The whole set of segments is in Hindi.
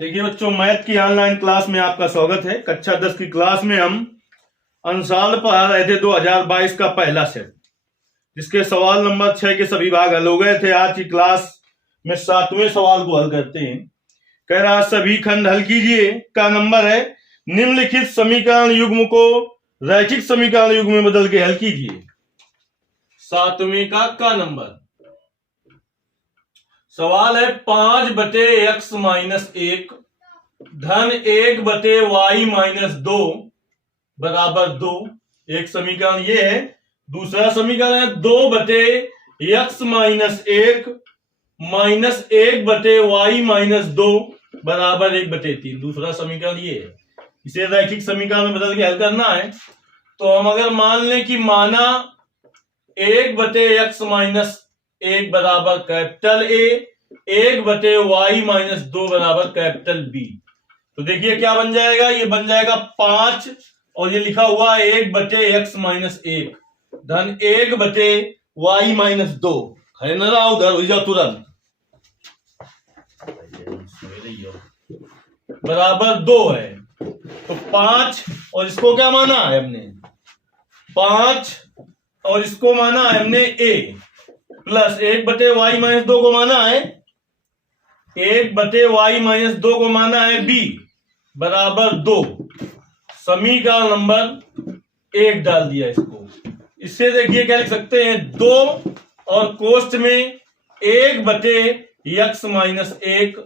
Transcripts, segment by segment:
देखिए बच्चों, मैथ की ऑनलाइन क्लास में आपका स्वागत है। कक्षा 10 की क्लास में हम अनुसार पढ़ा रहे थे 2022 का पहला सेट, जिसके सवाल नंबर 6 के सभी भाग हल हो गए थे। आज की क्लास में 7वें सवाल को हल करते हैं। कह रहा सभी खंड हल कीजिए का नंबर है निम्नलिखित समीकरण युग्म को रैखिक समीकरण युग्म में बदल के हल कीजिए। 7वें का नंबर सवाल है 5/x-1 धन 1/y-2 बराबर 2। एक समीकरण ये है। दूसरा समीकरण है 2/x-1 माइनस 1/y-2 बराबर 1/3। दूसरा समीकरण ये है। इसे रैखिक समीकरण में बदल के हल करना है। तो हम अगर मान लें कि माना 1/x-1 बराबर कैपिटल A, 1/y-2 बराबर कैपिटल B, तो देखिए क्या बन जाएगा। ये बन जाएगा 5 और ये लिखा हुआ है 1/x-1 धन 1/y-2 है ना। उधर हो जाओ तुरंत, बराबर 2 है। तो 5 और इसको क्या माना है हमने, 5 और इसको माना है हमने A प्लस 1/y-2 को माना है 1/y-2 को माना है B बराबर 2। समीकरण नंबर 1 डाल दिया इसको। इससे देखिए क्या लिख सकते हैं, 2 और कोष्ठ में 1/x-1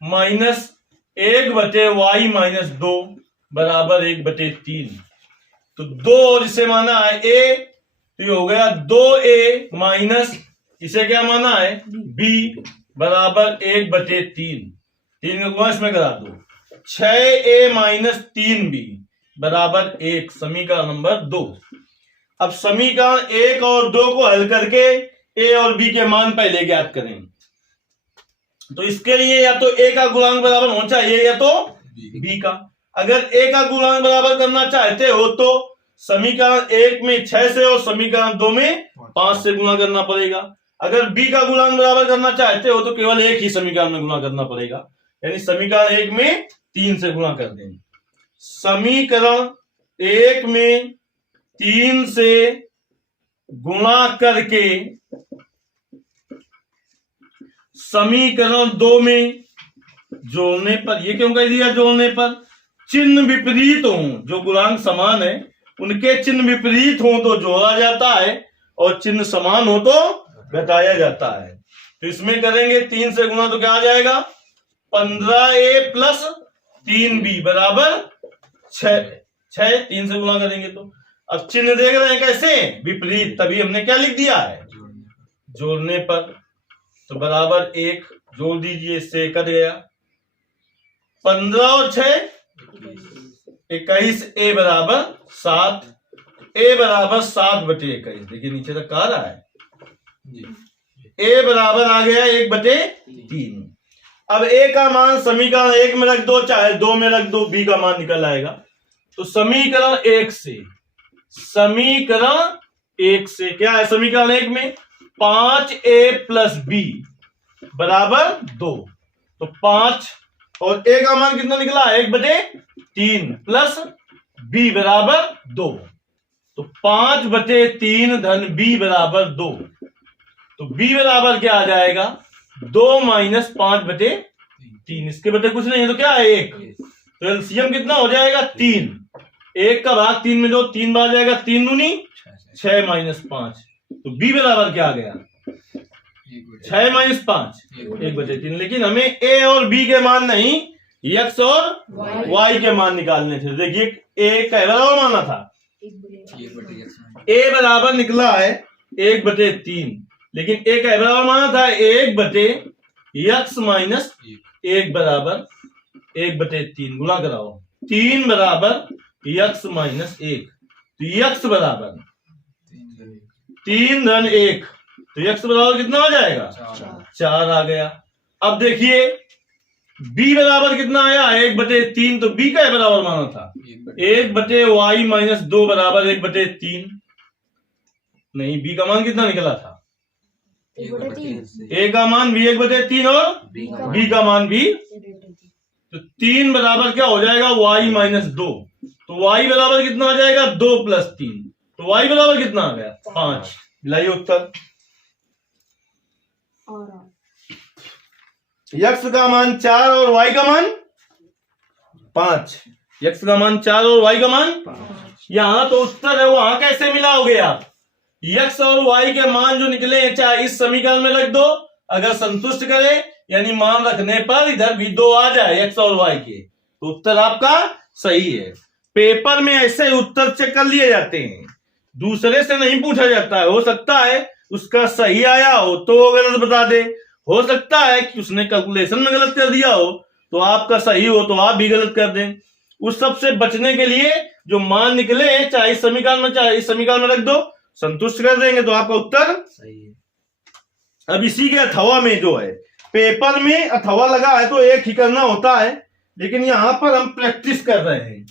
माइनस 1/y-2 बराबर 1/3। तो 2 और इसे माना है A, तो ये हो गया 2A माइनस इसे क्या माना है B बराबर 1/3। 3 का गुणा इसमें करा दो, 6A माइनस 3B बराबर 1। समीकरण नंबर 2। अब समीकरण 1 और 2 को हल करके A और B के मान पहले ज्ञात करें। तो इसके लिए या तो A का गुणांक बराबर होना चाहिए या तो B का। अगर A का गुणांक बराबर करना चाहते हो तो समीकरण 1 में 6 से और समीकरण 2 में 5 से गुणा करना पड़ेगा। अगर B का गुणांक बराबर करना चाहते हो तो केवल एक ही समीकरण में गुणा करना पड़ेगा, यानी समीकरण 1 में 3 से गुणा कर देंगे। समीकरण 1 में 3 से गुणा करके समीकरण 2 में जोड़ने पर, ये क्यों कह दिया जोड़ने पर, चिन्ह विपरीत हो, जो गुणांक समान है उनके चिन्ह विपरीत हो तो जोड़ा जाता है और चिन्ह समान हो तो घटाया जाता है। तो इसमें करेंगे 3 से गुणा तो क्या आ जाएगा, 15A प्लस 3B बराबर 6। 3 से गुणा करेंगे तो अब चिन्ह देख रहे हैं कैसे, विपरीत, तभी हमने क्या लिख दिया है जोड़ने पर। तो बराबर 1 जोड़ दीजिए, इससे कट गया 15 और 6 21। A बराबर 7, A बराबर 7/21। देखिए नीचे तक कहा रहा है A बराबर आ गया 1/3। अब A का मान समीकरण 1 में रख दो चाहे 2 में रख दो, B का मान निकल आएगा। तो समीकरण 1 से क्या है, समीकरण 1 में 5A प्लस B बराबर 2। तो 5 और A का मान कितना निकला, 1/3 प्लस B बराबर 2। तो 5/3 धन B बराबर 2। तो B बराबर क्या आ जाएगा, 2 माइनस 5/3। इसके बटे कुछ नहीं है तो क्या है 1। तो एलसीएम कितना हो जाएगा 3। 1 का भाग 3 में दो, 3 बार जाएगा, 3 दूनी 6 माइनस 5। तो B बराबर क्या आ गया, 6 माइनस 5 1/3। लेकिन हमें A और B के मान नहीं, X और Y के मान निकालने थे। देखिए A का बराबर माना था, A बराबर निकला है 1/3, लेकिन A का बराबर माना था 1/x माइनस 1 बराबर 1/3। गुणा कराओ, 3 बराबर x माइनस 1। तो x बराबर 3 धन 1, तो x बराबर कितना हो जाएगा, 4 आ गया। अब देखिए B बराबर कितना आया, 1/3। तो B का बराबर माना था 1/y-2 बराबर 1/3। नहीं, B का मान कितना निकला था, A का मान भी 1/3 और B का मान भी तो 3 बराबर क्या हो जाएगा, y माइनस 2। तो y बराबर कितना आ जाएगा, 2 प्लस 3। तो y बराबर कितना आ गया, 5। लाइए उत्तर। x का मान 4 और y का मान 5। x का मान 4 और y का मान 5। यहां तो उत्तर है, वहां कैसे मिलाओगे आप। x और y के मान जो निकले हैं चाहे इस समीकरण में रख दो, अगर संतुष्ट करे यानी मान रखने पर इधर भी 2 आ जाए x और y के, तो उत्तर आपका सही है। पेपर में ऐसे उत्तर चेक कर लिए जाते हैं, दूसरे से नहीं पूछा जाता है। हो सकता है उसका सही आया हो तो वो गलत बता दे, हो सकता है कि उसने कैलकुलेशन में गलत कर दिया हो तो आपका सही हो तो आप भी गलत कर दें। उस सब से बचने के लिए जो मान निकले चाहे इस समीकरण में चाहे इस समीकरण में रख दो, संतुष्ट कर देंगे तो आपका उत्तर सही है। अब इसी के अथवा में जो है, पेपर में अथवा लगा है तो एक ही करना होता है, लेकिन यहां पर हम प्रैक्टिस कर रहे हैं।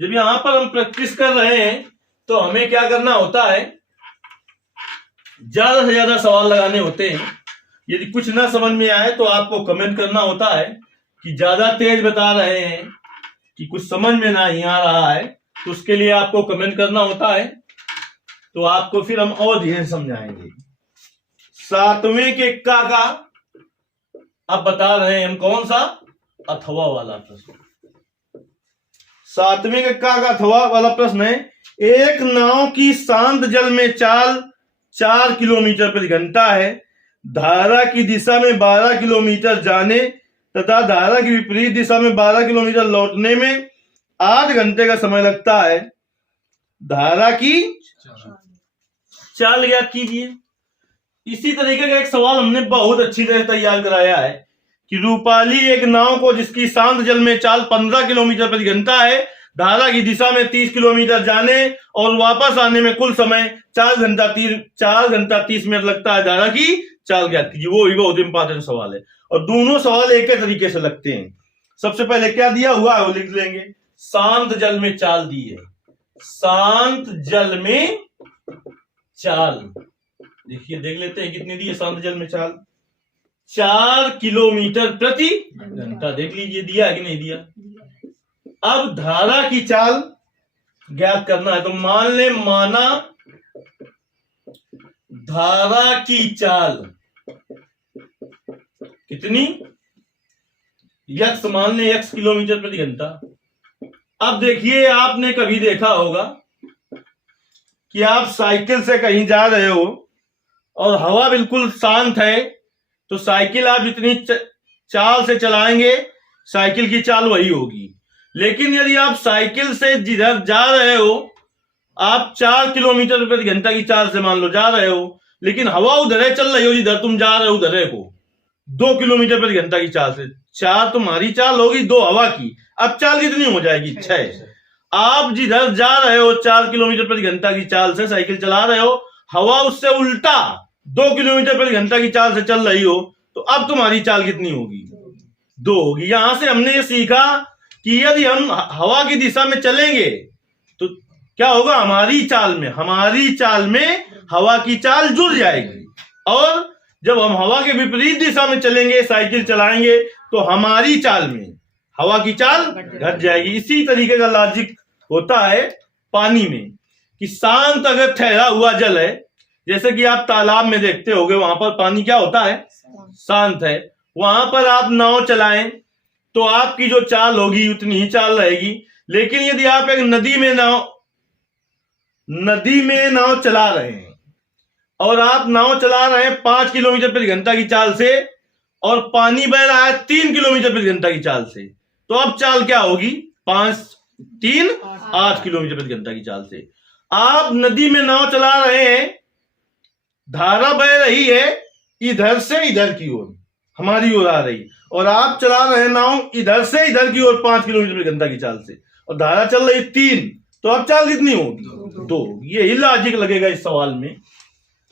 जब यहां पर हम प्रैक्टिस कर रहे हैं तो हमें क्या करना होता है, ज्यादा से ज्यादा सवाल लगाने होते हैं। यदि कुछ ना समझ में आए तो आपको कमेंट करना होता है कि ज्यादा तेज बता रहे हैं कि कुछ समझ में नहीं आ रहा है, तो उसके लिए आपको कमेंट करना होता है, तो आपको फिर हम और धीरे समझाएंगे। 7वें के का अब बता रहे हैं हम कौन सा, अथवा वाला प्रश्न। 7वें के का अथवा वाला प्रश्न है, एक नाव की शांत जल में चाल 4 किलोमीटर प्रति घंटा है, धारा की दिशा में 12 किलोमीटर जाने तथा धारा की विपरीत दिशा में 12 किलोमीटर लौटने में 8 घंटे का समय लगता है। धारा की चाल ज्ञात कीजिए। इसी तरीके का एक सवाल हमने बहुत अच्छी तरह तैयार कराया है कि रूपाली एक नाव को जिसकी शांत जल में चाल 15 किलोमीटर प्रति घंटा है, धारा की दिशा में 30 किलोमीटर जाने और वापस आने में कुल समय 4 घंटा 30 मिनट लगता है, धारा की चाल ज्ञात कीजिए। वो भी बहुत इंपॉर्टेंट सवाल है और दोनों सवाल एक ही तरीके से लगते हैं। सबसे पहले क्या दिया हुआ है वो लिख लेंगे, शांत जल में चाल दी है, शांत जल में चाल। देखिए देख लेते हैं कितनी दी है शांत जल में चाल, 4 किलोमीटर प्रति घंटा। देख लीजिए दिया है कि नहीं दिया। अब धारा की चाल ज्ञात करना है, तो मान ले माना धारा की चाल कितनी, यक्स मान ले x किलोमीटर प्रति घंटा। अब देखिए आपने कभी देखा होगा कि आप साइकिल से कहीं जा रहे हो और हवा बिल्कुल शांत है, तो साइकिल आप जितनी चाल से चलाएंगे साइकिल की चाल वही होगी। लेकिन यदि आप साइकिल से जिधर जा रहे हो, आप 4 किलोमीटर प्रति घंटा की चाल से मान लो जा रहे हो, लेकिन हवा उधर है चल रही हो जिधर तुम जा रहे हो उधर को 2 किलोमीटर प्रति घंटा की चाल से, 4 तुम्हारी चाल होगी, 2 हवा की। अब चाल कितनी हो जाएगी, 6। आप जिधर जा रहे हो 4 किलोमीटर प्रति घंटा की चाल से साइकिल चला रहे हो, हवा उससे उल्टा 2 किलोमीटर प्रति घंटा की चाल से चल रही हो, तो अब तुम्हारी चाल कितनी होगी, 2 होगी। यहां से हमने ये सीखा कि यदि हम हवा की दिशा में चलेंगे तो क्या होगा, हमारी चाल में हवा की चाल जुड़ जाएगी, और जब हम हवा के विपरीत दिशा में चलेंगे साइकिल चलाएंगे तो हमारी चाल में हवा की चाल घट जाएगी। इसी तरीके का लॉजिक होता है पानी में कि शांत अगर ठहरा हुआ जल है, जैसे कि आप तालाब में देखते होंगे, वहां पर पानी क्या होता है, शांत है, वहां पर आप नाव चलाएं तो आपकी जो चाल होगी उतनी ही चाल रहेगी। लेकिन यदि आप एक नदी में नाव चला रहे हैं और आप नाव चला रहे हैं 5 किलोमीटर प्रति घंटा की चाल से और पानी बह रहा है 3 किलोमीटर प्रति घंटा की चाल से, तो अब चाल क्या होगी, 5 3 8 किलोमीटर प्रति घंटा की चाल से। आप नदी में नाव चला रहे हैं, धारा बह रही है इधर से इधर की ओर, हमारी ओर आ रही, और आप चला रहे हैं नाव इधर से इधर की ओर 5 किलोमीटर प्रति घंटा की चाल से, और धारा चल रही 3, तो अब चाल कितनी होगी, 2। यही लॉजिक लगेगा इस सवाल में।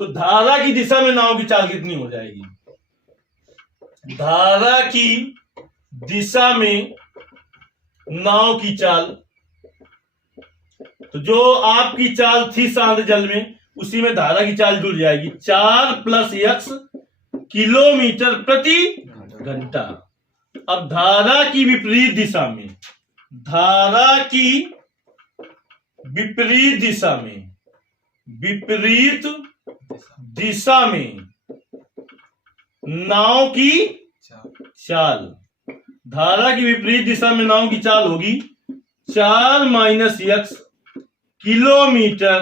तो धारा की दिशा में नाव की चाल कितनी हो जाएगी, धारा की दिशा में नाव की चाल, तो जो आपकी चाल थी शांत जल में उसी में धारा की चाल जुड़ जाएगी, 4 + x किलोमीटर प्रति घंटा। अब धारा की विपरीत दिशा में, धारा की विपरीत दिशा में, विपरीत दिशा में नाव की चाल, धारा की विपरीत दिशा में नाव की चाल होगी 4 - x किलोमीटर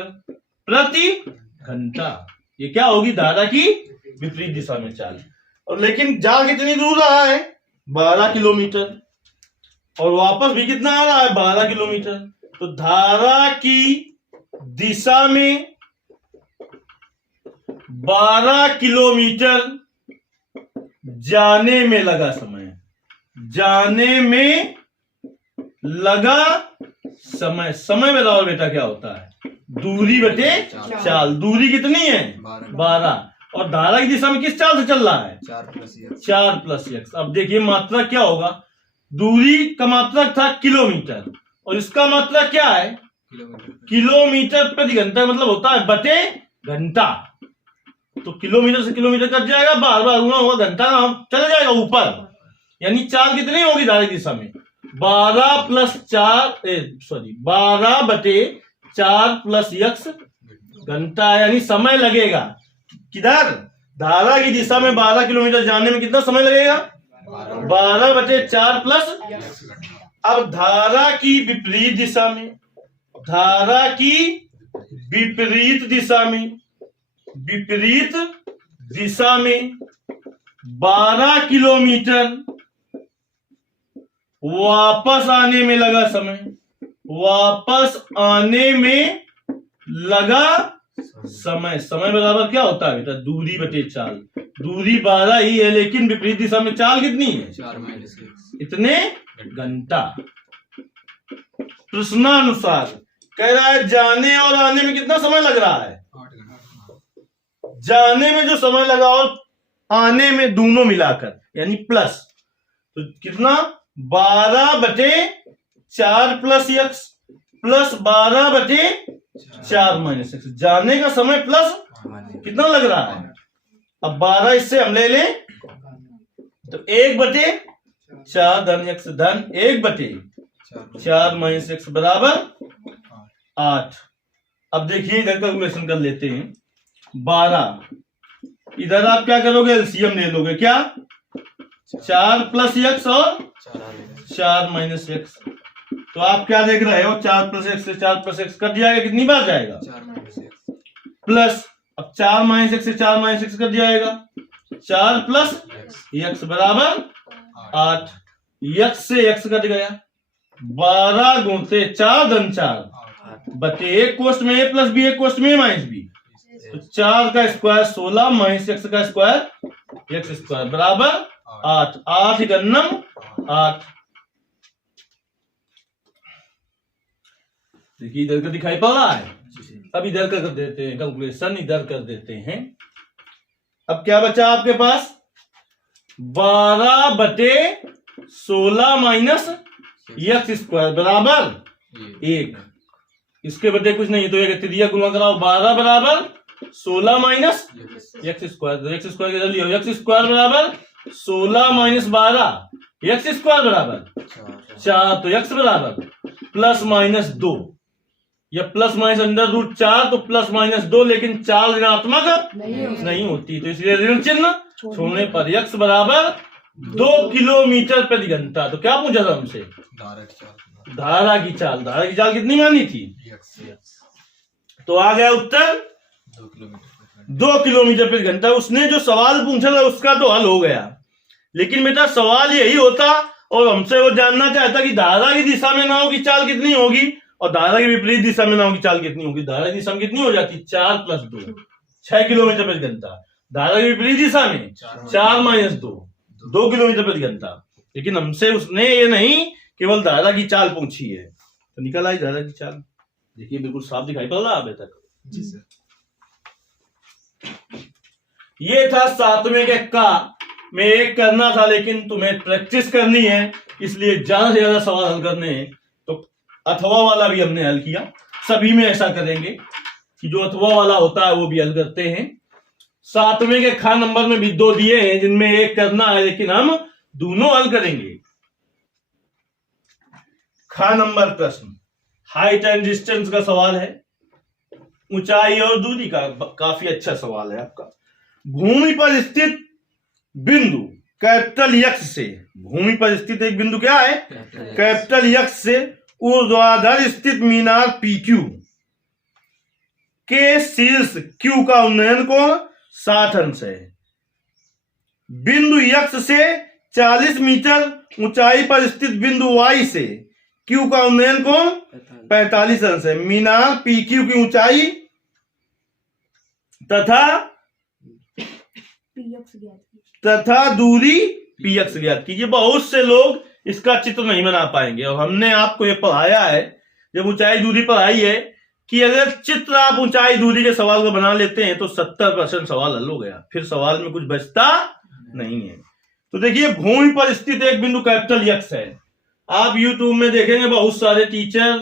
प्रति घंटा। ये क्या होगी? धारा की विपरीत दिशा में चाल। और लेकिन जा कितनी दूर रहा है? 12 किलोमीटर, और वापस भी कितना आ रहा है? 12 किलोमीटर। तो धारा की दिशा में 12 किलोमीटर जाने में लगा समय, जाने में लगा समय। समय बराबर बेटा क्या होता है? दूरी बटे चाल। दूरी कितनी है? 12। और धारा की दिशा में किस चाल से चल रहा है? 4 + x। अब देखिए मात्रा क्या होगा? दूरी का मात्रक था किलोमीटर, और इसका मात्रक क्या है? किलोमीटर प्रति घंटा, मतलब होता है बटे घंटा। तो किलोमीटर से किलोमीटर कट जाएगा, बार बार गुना होगा, घंटा चला जाएगा ऊपर। यानी चाल कितनी होगी धारा की दिशा में? 12 बटे 4 + x घंटा, यानी समय लगेगा। किधर? धारा की दिशा में 12 किलोमीटर जाने में कितना समय लगेगा? 12 बटे 4 + अब धारा की विपरीत दिशा में, धारा की विपरीत दिशा में, विपरीत दिशा में 12 किलोमीटर वापस आने में लगा समय, वापस आने में लगा समय। समय बराबर क्या होता है बेटा? दूरी बटे चाल। दूरी 12 ही है, लेकिन विपरीत दिशा में चाल कितनी है? 4 - इतने घंटा। प्रश्नानुसार कह रहा है जाने और आने में कितना समय लग रहा है? 8 घंटा। जाने में जो समय लगा और आने में दोनों मिलाकर, यानी प्लस, तो कितना? 12 बटे 4 + x प्लस 12 बटे 4 - x। जाने का समय प्लस कितना लग रहा है? अब 12 इससे हम ले लें तो 1 बटे 4 धन x धन 1 बटे 4 - x बराबर 8। अब देखिए इधर कैलकुलेशन कर लेते हैं। 12 इधर आप क्या करोगे? एलसीएम ले लोगे। क्या? 4 + x और 4 - x। तो आप क्या देख रहे हो? 4 + x से 4 + x कट जाएगा, कितनी बार जाएगा? 4 - प्लस, अब 4 - x से 4 - x कट जाएगा, 4 + x बराबर 8। x से x कट गया, 12 गुणते 4 धन 4 बटे 1 कोष्ठ में a + b, 1 कोष्ठ में a - b। तो 4 का स्क्वायर 16 - x का स्क्वायर x² बराबर 8। 8 गन्नम 8। देखिए इधर का दिखाई पड़ रहा है। अब इधर का कर देते हैं कैलकुलेशन, इधर कर देते हैं। अब क्या बचा आपके पास? 12 बटे 16 - x² बराबर 1। इसके बटे कुछ नहीं, तो एक त्रिया गुणा कराओ। 12 बराबर 16 - x², x² इधर लियो। x² बराबर 16 - 12, x² बराबर 4, तो x बराबर +- 2, या +√4, तो +- 2, लेकिन चाल ऋणात्मक नहीं होती, तो इसलिए ऋण चिन्ह छोड़ने पर x बराबर 2 किलोमीटर प्रति घंटा। तो क्या पूछा था हमसे? धारा की चाल। धारा की चाल कितनी मानी थी? तो आ गया उत्तर 2 किलोमीटर प्रति घंटा। उसने जो सवाल पूछा था उसका तो हल हो गया, लेकिन बेटा सवाल यही होता और हमसे वो जानना चाहता कि धारा की दिशा में नाव की चाल कितनी होगी और धारा की विपरीत दिशा में नाव की चाल कितनी होगी। धारा की दिशा में कितनी हो जाती? 4 + 2, 6 किलोमीटर प्रति घंटा। धारा की विपरीत दिशा में 4 - 2, 2 किलोमीटर प्रति घंटा। लेकिन हमसे उसने ये नहीं केवल धारा की चाल पूछी है, तो निकल आई धारा की चाल। देखिए बिल्कुल साफ दिखाई पड़ रहा है अभी तक। जी सर। ये था 7वें के का में एक करना था, लेकिन तुम्हें प्रैक्टिस करनी है, इसलिए ज्यादा से ज्यादा सवाल हल करने हैं। तो अथवा वाला भी हमने हल किया, सभी में ऐसा करेंगे कि जो अथवा वाला होता है वो भी हल करते हैं। 7वें के खा नंबर में भी 2 दिए हैं जिनमें एक करना है, लेकिन हम दोनों हल करेंगे। खा नंबर प्रश्न, हाइट एंड डिस्टेंस का सवाल है, ऊंचाई और दूरी का। काफी अच्छा सवाल है आपका। भूमि पर स्थित बिंदु कैपिटल यक्स से, भूमि पर स्थित एक बिंदु क्या है? कैपिटल यक्स से ऊर्ध्वाधर स्थित मीनार PQ के शीर्ष Q का उन्नयन कोण 60 अंश है। बिंदु यक्स से 40 मीटर ऊंचाई पर स्थित बिंदु Y से Q का उन्नयन कोण 45 अंश है। मीनार PQ की ऊंचाई तथा दूरी PX ज्ञात कीजिए। बहुत से लोग इसका चित्र नहीं बना पाएंगे और हमने आपको ये पढ़ाया है, जब ऊंचाई दूरी पढ़ाई है, कि अगर चित्र आप ऊंचाई दूरी के सवाल को बना लेते हैं तो 70% सवाल हल हो गया, फिर सवाल में कुछ बचता नहीं है। तो देखिए, भूमि पर स्थित एक बिंदु कैपिटल यक्स है। आप यूट्यूब में देखेंगे बहुत सारे टीचर,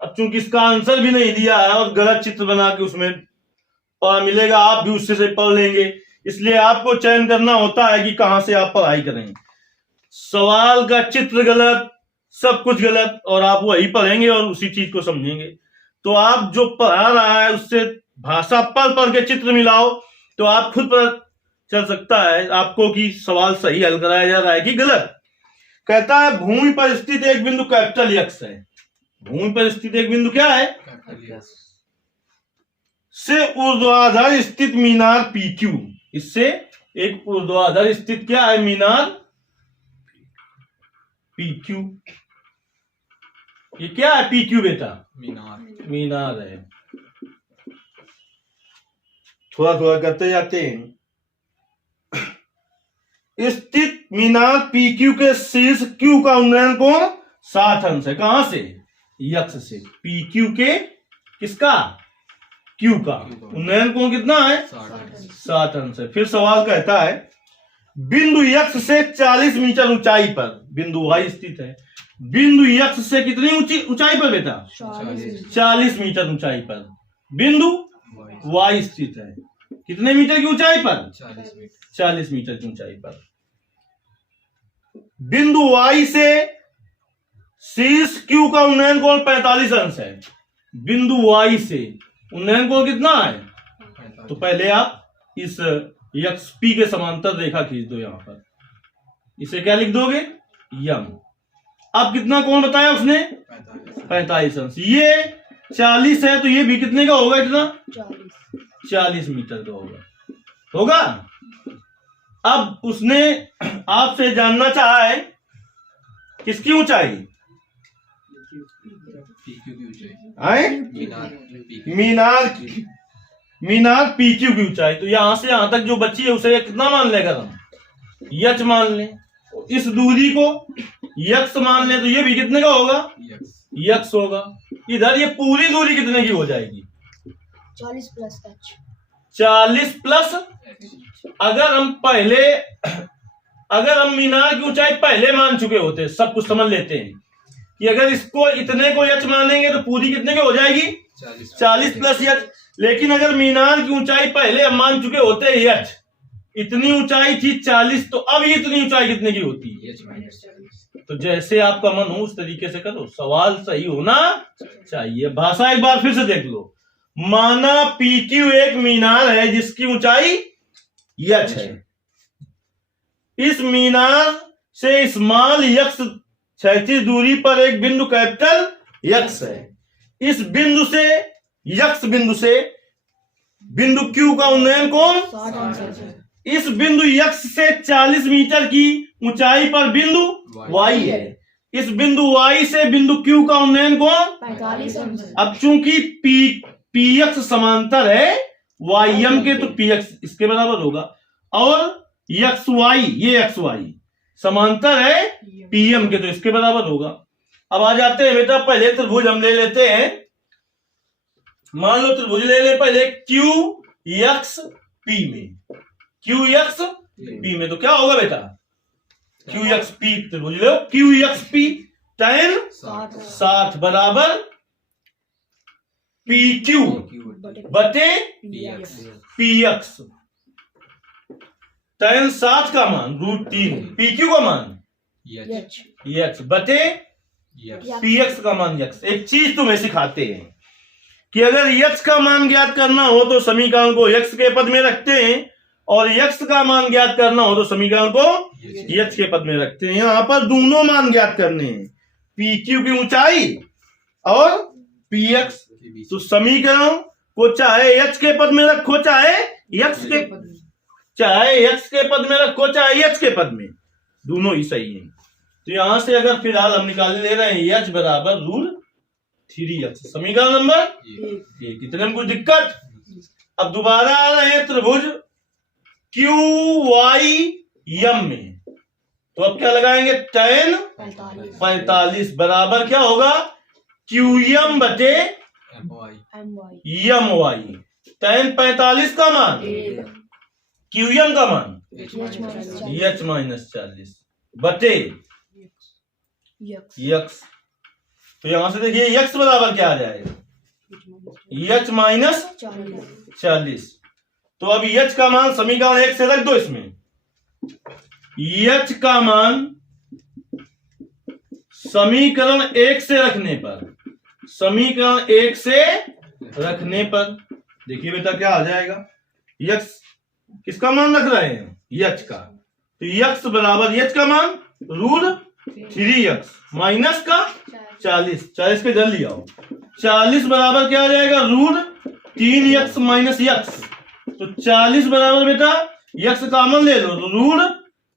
अब चूंकि इसका आंसर भी नहीं दिया है और गलत चित्र बना के उसमें मिलेगा, आप भी उससे से पढ़ लेंगे। इसलिए आपको चयन करना होता है कि कहां से आप पढ़ाई करें। सवाल का चित्र गलत, सब कुछ गलत, और आप वही पढ़ेंगे और उसी चीज को समझेंगे। तो आप जो पढ़ा रहा है उससे भाषा पढ़ पढ़ के चित्र मिलाओ, तो आप खुद पता चल सकता है आपको कि सवाल सही हल कराया जा रहा है कि गलत। कहता है भूमि पर स्थित एक बिंदु कैपिटल यक्स है। भूमि पर स्थित एक बिंदु क्या है? से ऊर्ध्वाधर स्थित मीनार PQ, इससे एक ऊर्ध्वाधर स्थित क्या है? मीनार PQ। ये क्या है PQ बेटा? मीनार है। थोड़ा थोड़ा करते जाते हैं। स्थित मीनार PQ के शीर्ष Q का उन्नयन कोण 60 अंश है। कहां से? यक्स से। PQ के किसका? Q का उन्नयन कोण कितना है? 60 अंश है। फिर सवाल कहता है बिंदु यक्स से 40 मीटर ऊंचाई पर बिंदु Y स्थित है। बिंदु यक्स से कितनी ऊंचाई पर बेटा? 40 मीटर ऊंचाई पर बिंदु Y स्थित है। कितने मीटर की ऊंचाई पर? 40 मीटर की ऊंचाई पर। बिंदु Y से शीर्ष Q का उन्नयन कोण 45 अंश है। बिंदु Y से उन्नयन कोण कितना है? तो पहले आप इस यक्स P के समांतर रेखा खींच दो। यहां पर इसे क्या लिख दोगे? यम। अब कितना कोण बताया उसने? 45 अंश। ये 40 है तो ये भी कितने का होगा? इतना 40 मीटर का होगा। अब उसने आपसे जानना चाहा है किसकी ऊंचाई? मीनार PQ की ऊंचाई। तो यहां से यहां तक जो बची है उसे कितना मान लेगा हम? यच मान ले। इस दूरी को यक्स मान ले तो ये भी कितने का होगा? यक्स होगा। इधर ये पूरी दूरी कितने की हो जाएगी? 40 प्लस h। 40 प्लस, अगर हम मीनार की ऊंचाई पहले मान चुके होते, सब कुछ समझ लेते हैं कि अगर इसको इतने को यच मानेंगे तो पूरी कितने की हो जाएगी? 40 प्लस यच। लेकिन अगर मीनार की ऊंचाई पहले हम मान चुके होते यच, इतनी ऊंचाई थी 40, तो अब इतनी ऊंचाई कितने की होती है? तो जैसे आपका मन हो उस तरीके से करो, सवाल सही होना चाहिए। भाषा एक बार फिर से देख लो। माना PQ एक मीनार है जिसकी ऊंचाई यच है। इस मीनार से स्मॉल यक्स क्षैतिज दूरी पर एक बिंदु कैपिटल यक्स है। इस बिंदु से यक्स बिंदु से बिंदु Q का उन्नयन कोण 60 अंश है। इस बिंदु यक्स से 40 मीटर की ऊंचाई पर बिंदु Y है। इस बिंदु Y से बिंदु Q का उन्नयन कोण 45 अंश है। अब चूंकि PX समांतर है YM के, तो PX इसके बराबर होगा, और XY, ये XY समांतर है PM के, तो इसके बराबर होगा। अब आ जाते हैं बेटा, पहले त्रिभुज हम ले लेते हैं। मान लो त्रिभुज ले ले पहले QXP में। QXP में तो क्या होगा बेटा? QXP त्रिभुज लो। QXP tan 60 बराबर PQ बटे PX। tan 7 का मान √3, PQ का मान H x बटे F px का मान x। एक चीज तुम्हें सिखाते हैं कि अगर x का मान ज्ञात करना हो तो समीकरण को x के पद में रखते हैं, और x का मान ज्ञात करना हो तो समीकरण को h के पद में रखते हैं। यहां पर दोनों मान ज्ञात करने हैं, PQ की ऊंचाई और PX। तो समीकरण को चाहे h के पद में रखो, चाहे x के पद में रखो, चाहे h के पद में, दोनों ही सही है। तो यहां से अगर फिलहाल हम निकाल ले रहे हैं h बराबर √3x, समीकरण नंबर एक। इतने में कुछ दिक्कत? अब दोबारा आ रहे हैं त्रिभुज QYM में, तो अब क्या लगाएंगे? tan 45 बराबर क्या होगा? QM बटे MY। tan 45 का मान, QM का मान H-40 बटे x। तो यहां से देखिए x बराबर क्या आ जाएगा? H-40। तो अब h का मान समीकरण 1 से रख दो इसमें। h का मान समीकरण 1 से रखने पर, देखिए बेटा क्या आ जाएगा? x किसका मान रख रहे हैं? h का। तो x बराबर h का मान √3x माइनस का 40 के जल्दी आओ। 40 बराबर क्या आ जाएगा? √3x minus x। तो 40 बराबर बेटा x कॉमन ले लो, तो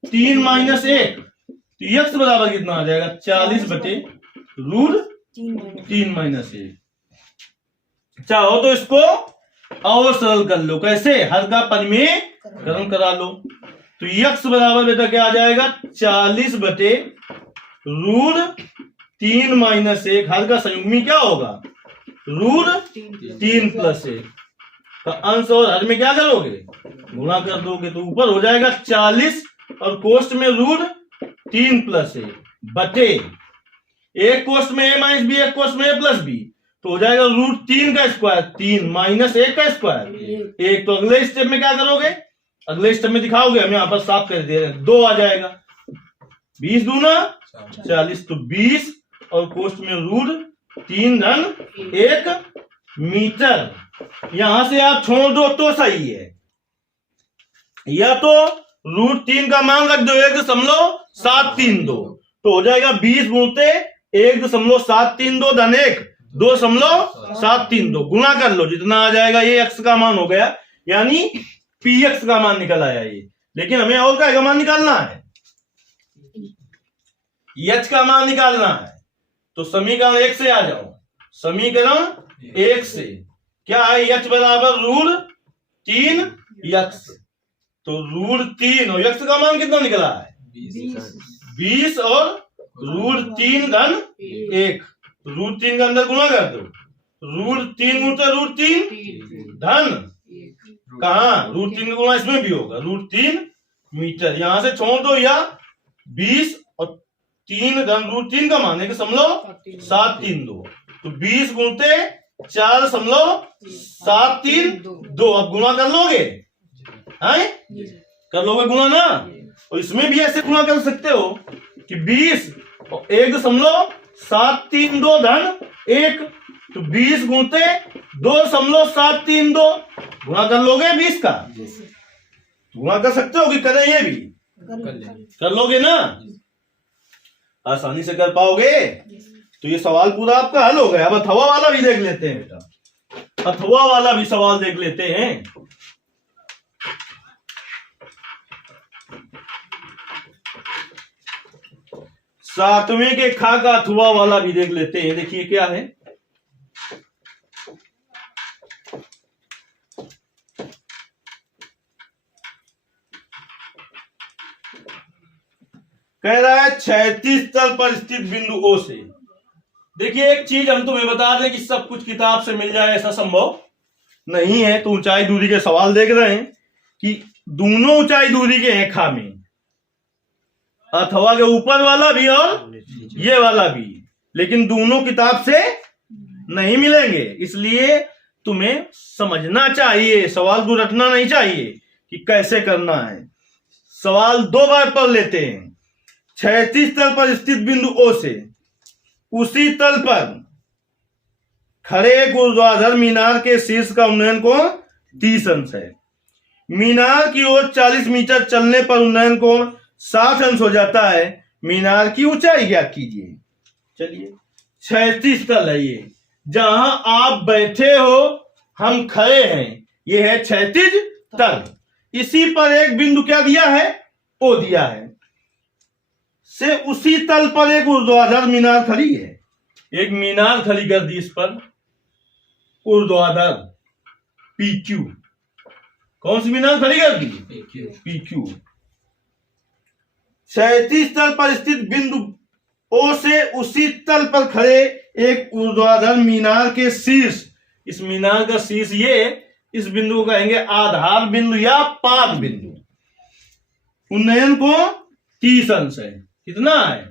√3 माइनस 1। तो x बराबर कितना आ जाएगा? 40 बटे √3 माइनस 1। चाहो तो इसको और सरल कर लो, कैसे? हर का परिमेयकरण करा लो। तो x बराबर बेटा क्या आ जाएगा? 40 बटे √3 माइनस 1, हर का संयुग्मी क्या होगा? √3 प्लस 1 का अंश और हर में क्या करोगे? गुणा कर दोगे, तो ऊपर हो जाएगा 40 और कोष्ठ में √3 प्लस 1 बटे एक कोष्ठ में a माइनस बी, एक कोष्ठ में a प्लस बी, तो हो जाएगा √3 का स्क्वायर 3 माइनस 1 का स्क्वायर 1। तो अगले स्टेप में क्या करोगे? अगले स्टेप में दिखाओगे, हम यहाँ पर साफ कर दे रहे हैं, 2 आ जाएगा। 20 दूना 40, तो 20 और कोष्ठ में √3 धन 1 मीटर। यहां से आप छोड़ दो तो सही है, या तो √3 का मान रख दो 1.732, तो हो जाएगा 20 गुणते 1.732 धन 1 2.732, गुणा कर लो, जितना आ जाएगा ये x का मान हो गया, यानी px का मान निकल आया ये। लेकिन हमें और क्या का मान निकालना है? h का मान निकालना है। तो समीकरण 1 से आ जाओ। समीकरण 1 से क्या है? h बराबर √3x। तो √3 और x का मान कितना निकला है? 20 और √3 धन 1, √3 के अंदर गुणा कर दो, √3 गुणा √3 धन, कहा √3 का गुणा इसमें भी होगा, √3 मीटर। यहां से छोड़ दो, या 20 और 3 धन √3 का मान 1.732, तो 20 गुणते 4.732। अब गुणा कर लोगे? हैं? कर लोगे गुणा ना? और इसमें भी ऐसे गुणा कर सकते हो कि 20 और 1.732 धन 1, तो 20 गुणते 2.732, गुणा कर लोगे 20 का? गुणा कर सकते हो कि करें? ये भी कर लोगे ना? आसानी से कर पाओगे। तो ये सवाल पूरा आपका हल हो गया। अब अथवा वाला भी देख लेते हैं बेटा, अथवा वाला भी सवाल देख लेते हैं। सातवें के खा का अथवा वाला भी देख लेते हैं। देखिए क्या है, कह रहा है 36 तल पर स्थित बिंदु O से। देखिए एक चीज हम तुम्हें बता दें कि सब कुछ किताब से मिल जाए ऐसा संभव नहीं है। तो ऊंचाई दूरी के सवाल देख रहे हैं कि दोनों ऊंचाई दूरी के हैं खा में, अथवा के ऊपर वाला भी और ये वाला भी, लेकिन दोनों किताब से नहीं मिलेंगे। इसलिए तुम्हें समझना चाहिए, सवाल को रटना नहीं चाहिए कि कैसे करना है। सवाल दो बार पढ़ लेते हैं। क्षैतिज तल पर स्थित बिंदु O से उसी तल पर खड़े एक ऊर्ध्वाधर मीनार के शीर्ष का उन्नयन कोण 30 अंश है। मीनार की ओर 40 मीटर चलने पर उन्नयन कोण 60 अंश हो जाता है। मीनार की ऊंचाई ज्ञात कीजिए। चलिए, क्षैतिज तल है ये, जहां आप बैठे हो, हम खड़े हैं, ये है क्षैतिज तल। इसी पर एक बिंदु क्या दिया है? O दिया है। से उसी तल पर एक ऊर्ध्वाधर मीनार खड़ी है। एक मीनार खड़ी कर दी इस पर, ऊर्ध्वाधर PQ। कौन सी मीनार खड़ी कर दी? PQ। क्षैतिज तल पर स्थित बिंदु O से उसी तल पर खड़े एक ऊर्ध्वाधर मीनार के शीर्ष, इस मीनार का शीर्ष ये, इस बिंदु को कहेंगे आधार बिंदु या पाद बिंदु। उन्नयन को 30 अंश है। कितना है?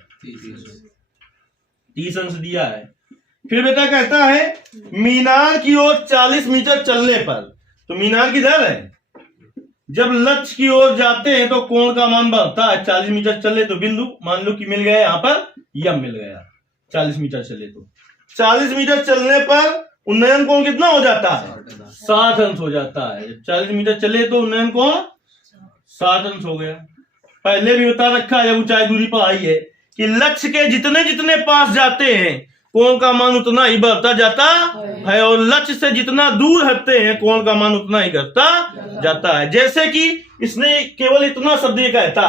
30 अंश दिया है। फिर बेटा कहता है मीनार की ओर 40 मीटर चलने पर, तो मीनार किधर है? जब लक्ष्य की ओर जाते हैं तो कोण का मान बढ़ता है। 40 मीटर चले तो बिंदु मान लो कि मिल गया, यहां पर यम मिल गया। 40 मीटर चले तो 40 मीटर चलने पर उन्नयन कोण कितना हो जाता है? 60 अंश हो जाता है। जब 40 मीटर चले तो उन्नयन कोण 60 अंश हो गया। पहले भी बता रखा है, ऊंचाई दूरी पर आई है कि लक्ष्य के जितने जितने पास जाते हैं कोण का मान उतना ही बढ़ता जाता है, और लक्ष्य से जितना दूर हटते हैं कोण का मान उतना ही घटता जाता है। जैसे कि इसने केवल इतना शब्द ये कहता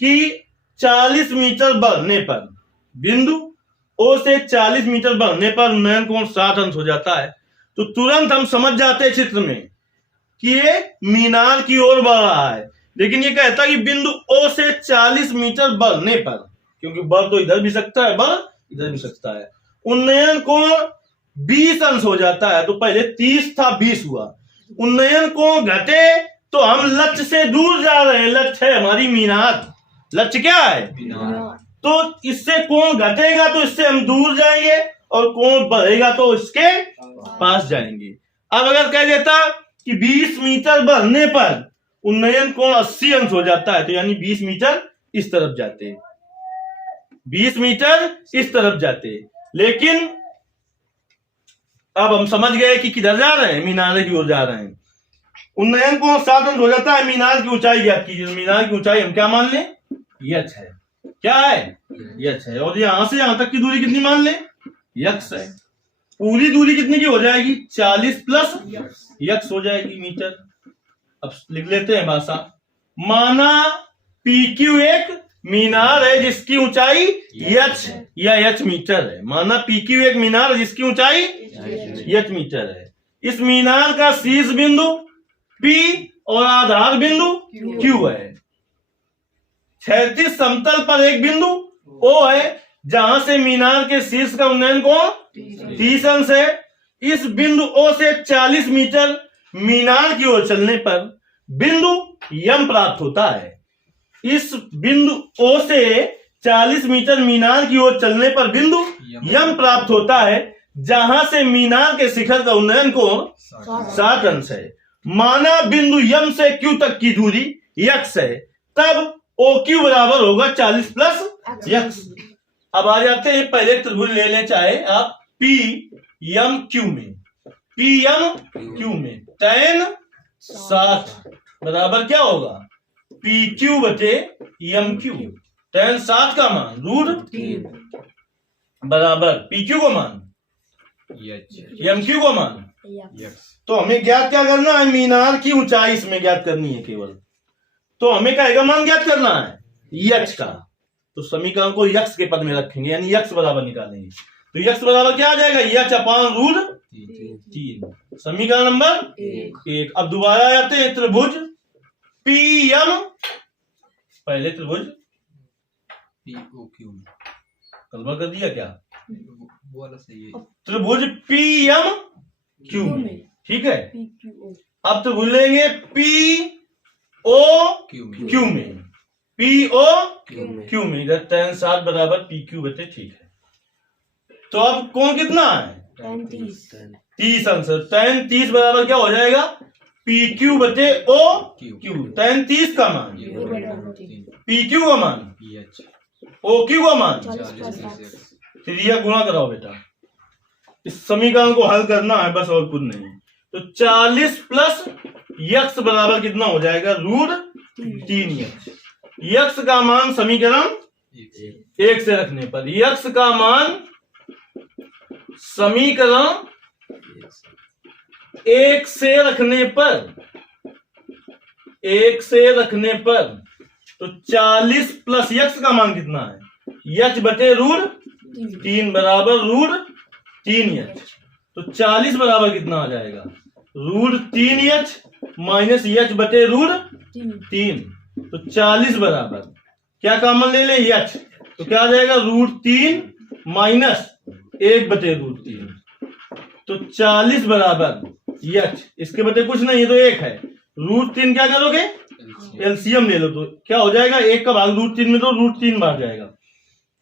कि 40 मीटर बढ़ने पर, बिंदु O से 40 मीटर बढ़ने पर उन्नयन कोण 60 अंश हो जाता है, तो तुरंत हम समझ जाते हैं चित्र में कि ये मीनार की ओर बढ़ रहा है। लेकिन ये कहता है कि बिंदु O से 40 मीटर बढ़ने पर, क्योंकि बढ़ तो इधर भी सकता है, बढ़ इधर भी सकता है, उन्नयन कोण 20 अंश हो जाता है। तो पहले 30 था, 20 हुआ। उन्नयन कोण घटे तो हम लक्ष्य से दूर जा रहे हैं। लक्ष्य है हमारी मीनार, लक्ष्य क्या है? तो इससे कोण घटेगा तो इससे हम दूर जाएंगे, और कोण बढ़ेगा तो इसके पास जाएंगे। अब अगर कह देता कि 20 मीटर बढ़ने पर उन्नयन कोण 80 अंश हो जाता है, तो यानी 20 मीटर इस तरफ जाते, 20 मीटर इस तरफ जाते। लेकिन अब हम समझ गए कि किधर जा रहे हैं, मीनार की ओर जा रहे हैं। उन्नयन कोण 60 अंश हो जाता है। मीनार की ऊंचाई ज्ञात कीजिए। मीनार की ऊंचाई हम क्या मान लें? यच है। क्या है? यच है। और यहां से यहां तक की दूरी कितनी मान लें? यक्स है। पूरी दूरी कितनी की हो जाएगी? 40 प्लस यक्स हो जाएगी मीटर। अब लिख लेते हैं भाषा। माना PQ एक मीनार है जिसकी ऊंचाई यच या यच मीटर है। माना PQ एक मीनार है जिसकी ऊंचाई यच मीटर है। इस मीनार का शीर्ष बिंदु P और आधार बिंदु Q है। क्षैतिज समतल पर एक बिंदु O है जहां से मीनार के शीर्ष का उन्नयन कोण 30 अंश है। इस बिंदु O से 40 मीटर मीनार की ओर चलने पर बिंदु यम प्राप्त होता है। इस बिंदु O से 40 मीटर मीनार की ओर चलने पर बिंदु यम प्राप्त होता है, जहां से मीनार के शिखर का उन्नयन कोण 60 अंश है। माना बिंदु यम से Q तक की दूरी यक्स है, तब OQ बराबर होगा 40 प्लस यक्स। अब आ जाते हैं, पहले त्रिभुज ले लें चाहे आप P M Q में, P M Q में tan 60 बराबर क्या होगा? PQ बटे MQ। tan 60 का मान रूट बराबर PQ को मान MQ को मान। तो हमें ज्ञात क्या करना है? मीनार की ऊंचाई इसमें ज्ञात करनी है केवल। तो हमें क्या का मान ज्ञात करना है? यक्स का। तो समीकरण को यक्स के पद में रखेंगे, यानी यक्स बराबर निकालेंगे। तो यक्स बराबर क्या आ जाएगा? X upon root 3। समीकरण नंबर 1। अब दोबारा आते हैं त्रिभुज PM। पहले त्रिभुज POQ कल्पना कर दिया क्या? वो वाला सही है। त्रिभुज PMQ में, ठीक है। अब त्रिभुज लेंगे POQ में, POQ में। इधर tan 60 बराबर PQ बटे, ठीक है। तो अब कोण कितना है? 30 अंश। tan 30 बराबर क्या हो जाएगा? पी क्यू बटे ओ क्यू क्यू, 33 का मान, ये बटा रूट तीन पी क्यू का मान, पीएच ओ क्यू का मान, 40 40 plus प्लस x. एक्स फिर यह गुणा कराओ बेटा। इस समीकरण को हल करना है बस, और कुछ नहीं। तो 40 प्लस यक्स बराबर कितना हो जाएगा? Root 3x। यक्स का मान समीकरण एक से रखने पर, यक्स का मान समीकरण एक से रखने पर, एक से रखने पर, तो 40 प्लस यक्स का मान कितना है? यच बटे रूट 3 बराबर रूट 3h। तो 40 बराबर कितना आ जाएगा? रूट 3h माइनस यच बटे रूट 3। तो 40 बराबर क्या कॉमन ले लें? यच। तो क्या आ जाएगा? रूट 3 माइनस 1 बटे रूट 3। तो 40 बराबर यच, इसके बटे कुछ नहीं है तो 1 है। रूट 3 क्या करोगे? एलसीएम ले लो। तो क्या हो जाएगा? 1 का भाग रूट 3 में तो रूट 3 बाहर जाएगा।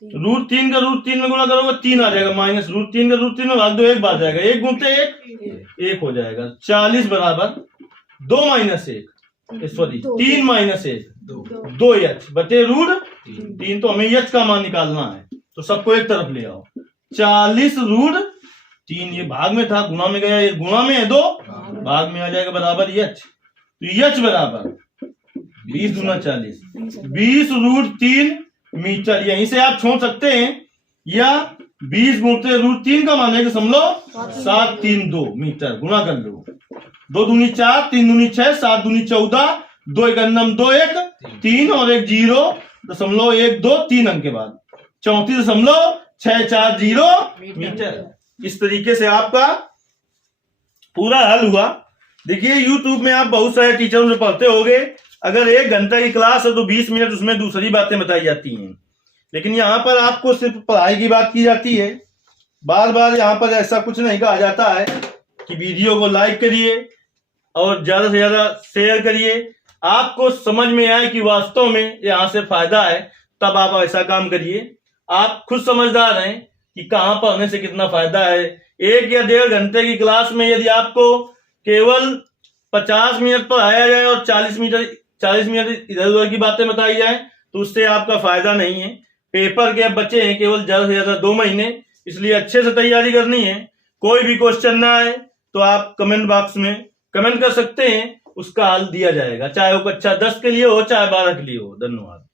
रूट 3 का रूट 3 में गुणा करोगे 3 आ जाएगा, माइनस रूट 3 का रूट 3 में भाग दो 1 बाहर जाएगा, 1 गुणते 1 हो जाएगा। 40 बराबर 2 माइनस 1, सॉरी 3 माइनस 1, 2 एच बटे रूट 3। तो हमें एच का मान निकालना है, तो सबको एक तरफ ले आओ। 40 रूट 3, ये भाग में था, गुणा में गया, ये गुणा में है 2, भाग में आ जाएगा बराबर एच। तो एच बराबर 20 दूना 40, 20 रूट 3 मीटर। यहीं से आप छोड़ सकते हैं, या 20 गुणते रूट 3 का मान है कि समझ लो 732 मीटर। गुणा कर लो, 2 दूनी 4, 3 दूनी 6, 7 दूनी 14, 2 1 2 1 3 और 1 0.12 3 अंक के बाद 34.640 मीटर। इस तरीके से आपका पूरा हल हुआ। देखिए यूट्यूब में आप बहुत सारे टीचरों से पढ़ते होंगे, अगर 1 घंटा की क्लास है तो 20 मिनट उसमें दूसरी बातें बताई जाती हैं, लेकिन यहाँ पर आपको सिर्फ पढ़ाई की बात की जाती है। बार बार यहाँ पर ऐसा कुछ नहीं कहा जाता है कि वीडियो को लाइक करिए और ज्यादा से ज्यादा शेयर करिए। आपको समझ में आए कि वास्तव में यहाँ से फायदा है, तब आप ऐसा काम करिए। आप खुद समझदार हैं कि कहाँ पढ़ने से कितना फायदा है। 1 या 1.5 घंटे की क्लास में यदि आपको केवल 50 मिनट पढ़ाया जाए और 40 मिनट इधर उधर की बातें बताई जाए तो उससे आपका फायदा नहीं है। पेपर के अब बचे हैं केवल ज्यादा से ज्यादा 2 महीने, इसलिए अच्छे से तैयारी करनी है। कोई भी क्वेश्चन ना आए तो आप कमेंट बॉक्स में कमेंट कर सकते हैं, उसका हल दिया जाएगा, चाहे वो कक्षा 10 के लिए हो चाहे 12 के लिए हो। धन्यवाद।